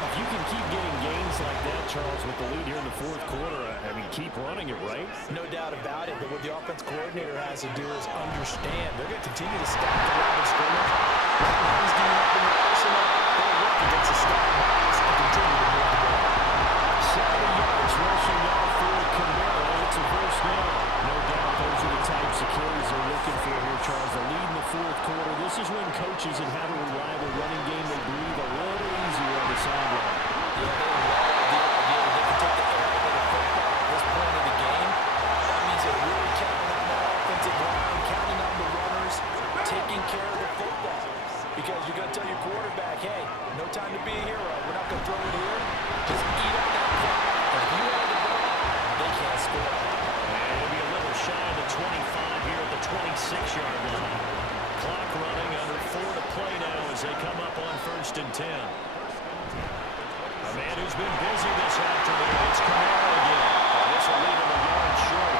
If you can keep getting gains like that, Charles, with the lead here in the 4th quarter, I mean, keep running it, right? No doubt about it, but what the offense coordinator has to do is understand they're going to continue to stack the line of scrimmage. He's getting up in the arsenal. They'll work against a stack box and continue to move the ball. 70 yards rushing now for Camaro. It's a first down. No doubt those are the types of carries they're looking for here, Charles. The lead in the 4th quarter. This is when coaches that have a reliable running game, they breathe a little easier on the sideline. Yeah, they love the idea that they can take the air out of the football at this point of the game. That means they're really counting on that offensive line, counting on the runners, taking care of the football. Because you're going to tell your quarterback, hey, no time to be a hero. We're not going to throw it here. Just eat up that clock. And if you have the ball, they can't score. And it'll be a little shy of the 25 here at the 26-yard line. Clock running under 4 to play now as they come up on 1st and 10. A man who's been busy this afternoon. It's Camaro again. This will leave him a yard short.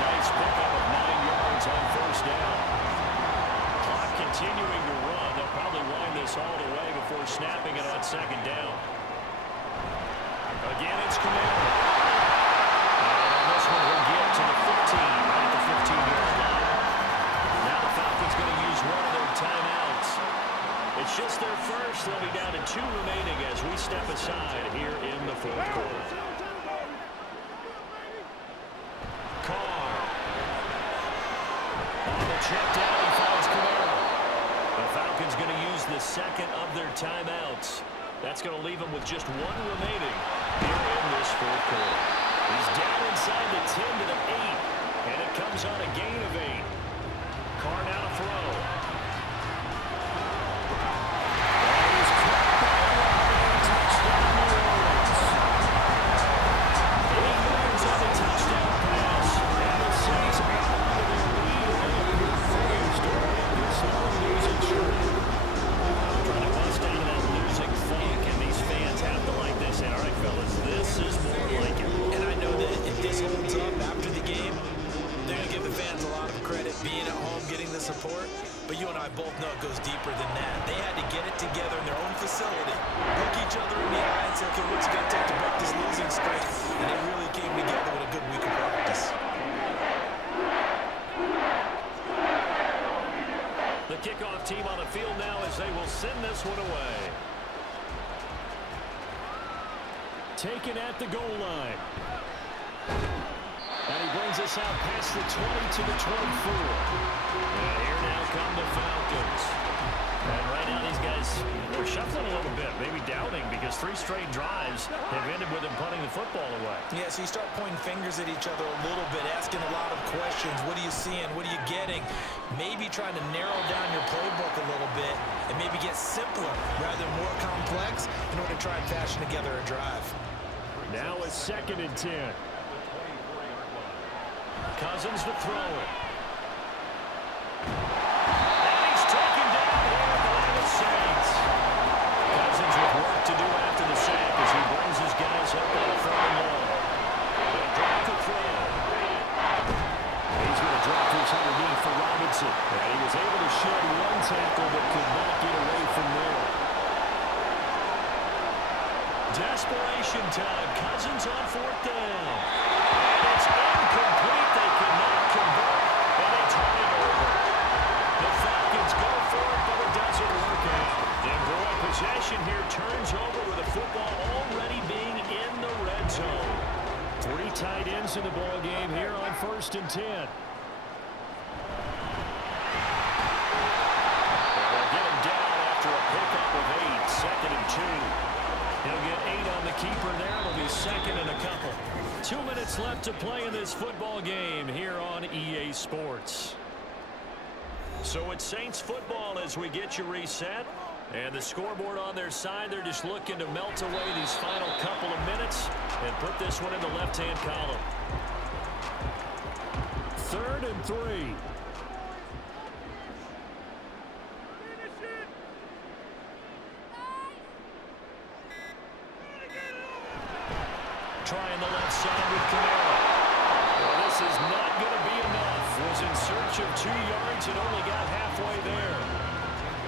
Nice pickup of 9 yards on 1st down. Clock continuing to run. They'll probably wind this all the way before snapping it on 2nd down. Again, it's Camaro. And this one will get to the 15, right at the 15-yard line. Now the Falcons going to use one of their timeouts. It's just their first. They'll be down to 2 remaining as we step aside here in the 4th quarter. Carr. On the check down, he finds Camaro. The Falcons going to use the second of their timeouts. That's going to leave them with just 1 remaining here in this 4th quarter. He's down inside the 10 to the 8, and it comes on a gain of 8. Carr now to throw. And he's caught by a touchdown, New Orleans. 8 yards on the touchdown pass, and the Saints are on to their lead and refused to end this long losing streak. Trying to bust out of that losing funk, and these fans have to like this. All right, fellas, this is more like it. And I know that if this holds up after the game, they're going to give the fans a lot of credit being at home, getting the support. But you and I both know it goes deeper than that. They had to get it together in their own facility, look each other in the eye and say, okay, what's it going to take to break this losing streak? And they really came together with a good week of practice. The kickoff team on the field now as they will send this one away. Taken at the goal line. And he brings us out past the 20 to the 24. And here now come the Falcons. And right now these guys, they're shuffling a little bit, maybe doubting, because 3 straight drives have ended with them punting the football away. Yeah, so you start pointing fingers at each other a little bit, asking a lot of questions. What are you seeing? What are you getting? Maybe trying to narrow down your playbook a little bit and maybe get simpler rather than more complex in order to try and fashion together a drive. Now it's 2nd and 10. Cousins to throw it. And he's taken down here by the Saints. Cousins with work to do after the sack as he brings his guys up on the 3rd and long. They'll drop the throw. He's going to drop this underneath for Robinson. And he was able to shed 1 tackle but could not get away from there. Desperation time. Cousins on 4th down. And it's incomplete. They cannot convert. And they turn it over. The Falcons go for it, but it doesn't work out. And boy, possession here turns over with the football already being in the red zone. 3 tight ends in the ball game here on 1st and 10. They'll get him down after a pickup of 8. 2nd and 2. He'll get 8 on the keeper there. It'll be 2nd and a couple. 2 minutes left to play in this football game here on EA Sports. So it's Saints football as we get you reset. And the scoreboard on their side, they're just looking to melt away these final couple of minutes and put this one in the left-hand column. 3rd and 3. Trying the left side with Camara. Well, this is not going to be enough. Was in search of 2 yards and only got halfway there.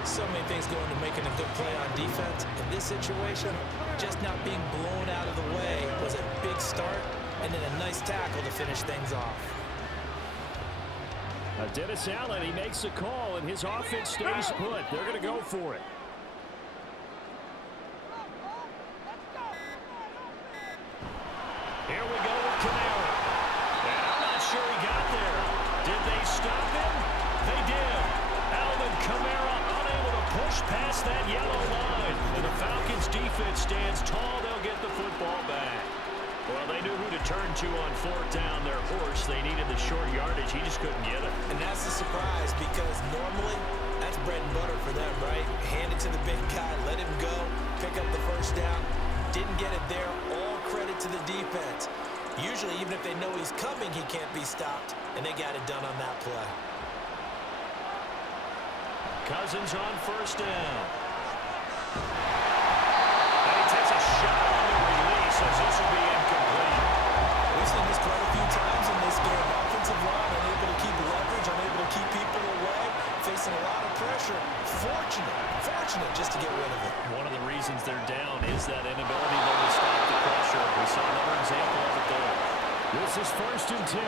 So many things go into making a good play on defense. In this situation, just not being blown out of the way was a big start, and then a nice tackle to finish things off. Dennis Allen, he makes a call, and his offense stays put. They're going to go for it. Here we go with Camara. And I'm not sure he got there. Did they stop him? They did. Alvin Kamara unable to push past that yellow line. And the Falcons defense stands tall. They'll get the football back. Well, they knew who to turn to on 4th down. Their horse, they needed the short yardage. He just couldn't get it. And that's the surprise, because normally that's bread and butter for them, right? Hand it to the big guy, let him go, pick up the 1st down. Didn't get it there. All credit to the defense. Usually, even if they know he's coming, he can't be stopped, and they got it done on that play. Cousins on 1st down. And he takes a shot on the release as this will be incomplete. We've seen this quite a few times in this game. Offensive line unable to keep leverage, unable to keep people away, facing a lot of pressure. Fortunate just to get rid of it. One of the reasons they're down is that inability to stop the pressure. We saw another example of it there. This is 1st and 10.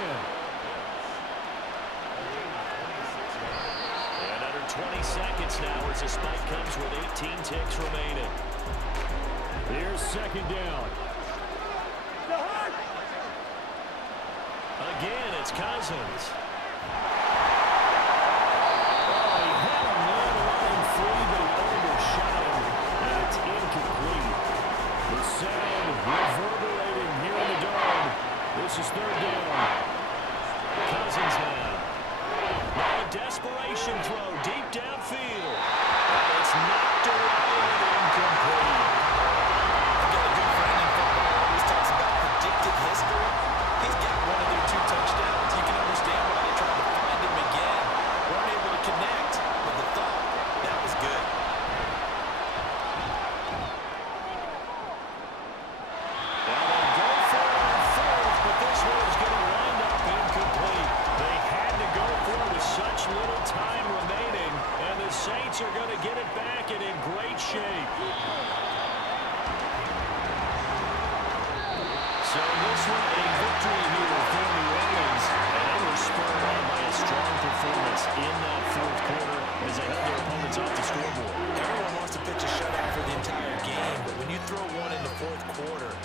And under 20 seconds now as the spike comes with 18 ticks remaining. Here's 2nd down. Again, it's Cousins. Reverberating here in the dome. This is 3rd down. Cousins now. Now a desperation throw deep downfield. And it's knocked away and incomplete. I've got a good friend in football who always talks about predictive history. He's got one of their 2 touchdowns. You can understand why they tried to find him again. Weren't able to connect, but the thought, that was good. Saints are going to get it back and in great shape. So this one a victory here for New Orleans. And they were spurred on by a strong performance in that 4th quarter as they held their opponents off the scoreboard. Everyone wants to pitch a shutout for the entire game, but when you throw one in the 4th quarter,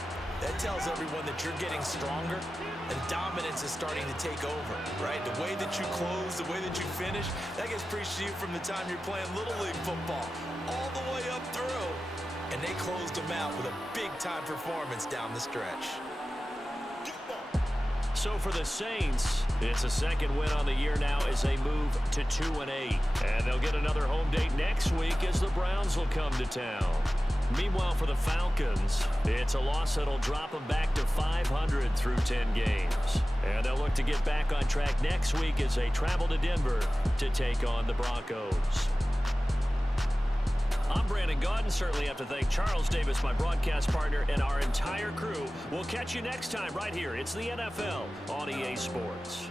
that tells everyone that you're getting stronger and dominance is starting to take over, right? The way that you close, the way that you finish, that gets preached to you from the time you're playing Little League football all the way up through. And they closed them out with a big-time performance down the stretch. So for the Saints, it's a 2nd win on the year now as they move to 2-8. And they'll get another home date next week as the Browns will come to town. Meanwhile, for the Falcons, it's a loss that'll drop them back to 500 through 10 games. And they'll look to get back on track next week as they travel to Denver to take on the Broncos. I'm Brandon Gaudin. Certainly have to thank Charles Davis, my broadcast partner, and our entire crew. We'll catch you next time right here. It's the NFL on EA Sports.